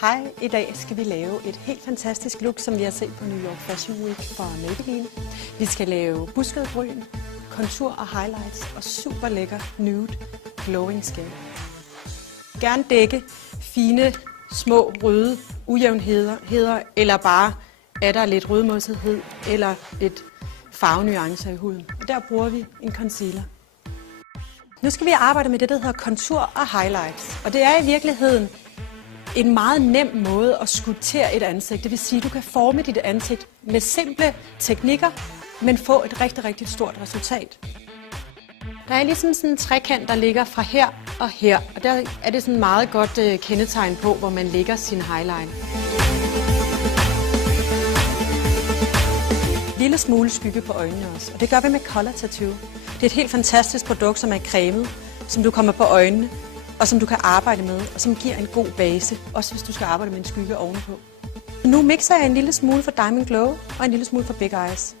Hej, i dag skal vi lave et helt fantastisk look, som vi har set på New York Fashion Week fra Maybelline. Vi skal lave busket bryn, kontur og highlights og super lækker nude glowing skin. Gerne dække fine, små, røde ujævnheder, eller bare er der lidt rødmossethed eller lidt farvenuancer i huden. Og der bruger vi en concealer. Nu skal vi arbejde med det, der hedder kontur og highlights. Og det er i virkeligheden en meget nem måde at skulptere et ansigt. Det vil sige, at du kan forme dit ansigt med simple teknikker, men få et rigtig, rigtig stort resultat. Der er ligesom sådan en trekant, der ligger fra her og her. Og der er det sådan meget godt kendetegn på, hvor man lægger sin highline. Lille smule skygge på øjnene også, og det gør vi med Color Tattoo. Det er et helt fantastisk produkt, som er cremet, som du kommer på øjnene, og som du kan arbejde med, og som giver en god base, også hvis du skal arbejde med en skygge ovenpå. Nu mixer jeg en lille smule for Diamond Glow og en lille smule for Big Eyes.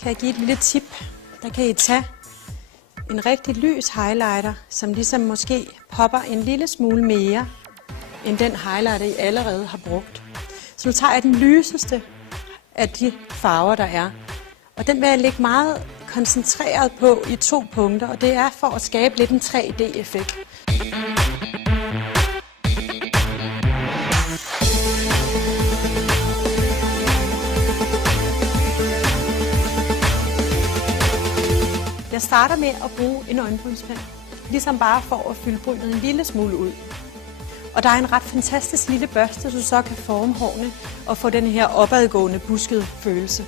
Kan jeg give et lille tip? Der kan I tage en rigtig lys highlighter, som ligesom måske popper en lille smule mere, end den highlighter, I allerede har brugt. Så nu tager jeg den lyseste af de farver, der er. Og den vil jeg lægge meget koncentreret på i 2 punkter, og det er for at skabe lidt en 3D-effekt. Jeg starter med at bruge en øjenbrynspind, ligesom bare for at fylde brynet en lille smule ud. Og der er en ret fantastisk lille børste, så du så kan forme hårene og få den her opadgående buskede følelse.